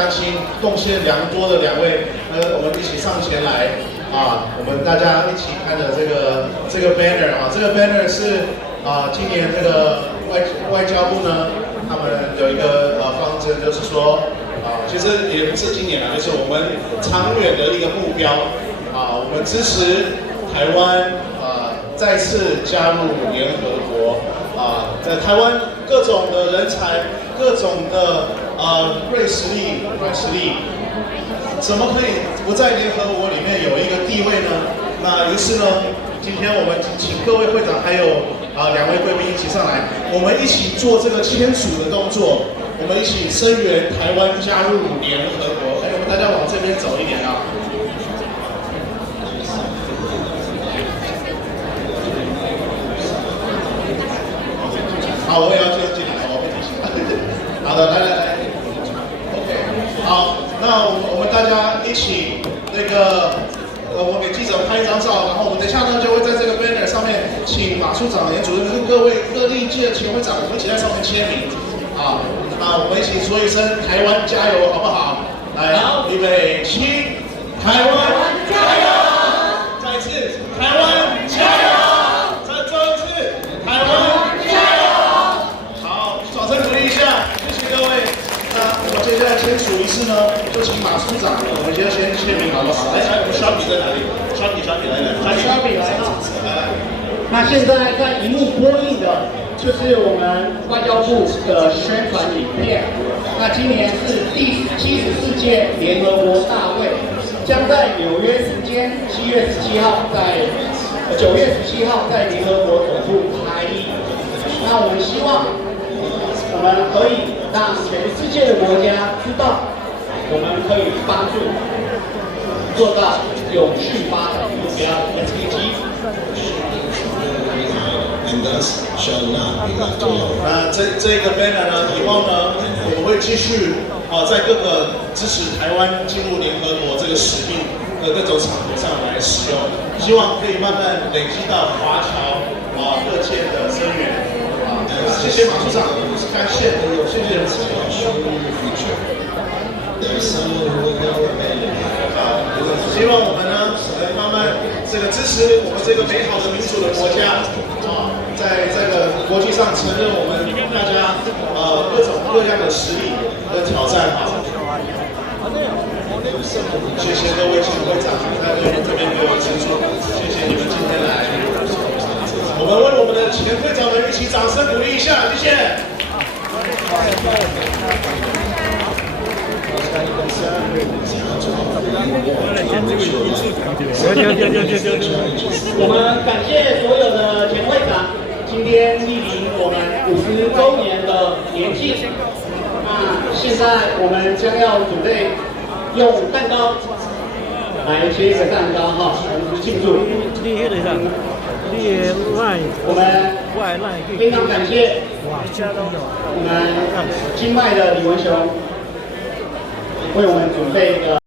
将心，贡献良多的2位，我们一起上前来啊，我们大家一起看的这个 banner 啊，这个 banner 是今年这个外交部呢，他们有一个方针，就是说其实也不是今年啊，就是我们长远的一个目标我们支持台湾再次加入联合国在台湾各种的人才，各种的软实力，怎么可以不在联合国里面有一个地位呢？那于是呢，今天我们请各位会长还有2位贵宾一起上来，我们一起做这个签署的动作，我们一起声援台湾加入联合国。我们大家往这边走一点啊。好，我也要进来，我会提醒。好的，来 ，OK， 好，那我们大家一起我给记者拍一张照，然后我们等一下呢就会在这个 banner 上面，请马处长、严主任跟各位各历届前会长，我们一起在上面签名。那我们一起说一声台湾加油，好不好？来，预备起，台湾加油！再一次，台湾加油！再最后一次，台湾。谢谢各位。那我们接下来签署仪式呢，就请马处长，我们先签名好不好？来，我们小笔在哪里？小笔来。那现在在荧幕播映的，就是我们外交部的宣传影片。那今年是第74届联合国大会，将在纽约时间9月17号在联合国总部开议。那我们希望我们可以让全世界的国家知道，我们可以帮助做到永续发展目标 SDG。那这个 banner 呢，以后呢，我们会继续在各个支持台湾进入联合国这个使命的各种场合上来使用，希望可以慢慢累积到华侨各界的声援。谢谢马处长，感谢，谢谢。希望我们呢，能慢慢这个支持我们这个美好的民主的国家在这个国际上承认我们大家各种各样的实力和挑战谢谢各位前会长在我们这边给我协助，谢谢你们今天来。我们为我们的前会长们一起掌声鼓励一下，谢谢。我们感谢所有的前会长，今天莅临我们50周年的年庆。那现在我们将要准备用蛋糕来切一个蛋糕庆祝。我们非常感谢我们金麦的李文雄为我们准备的。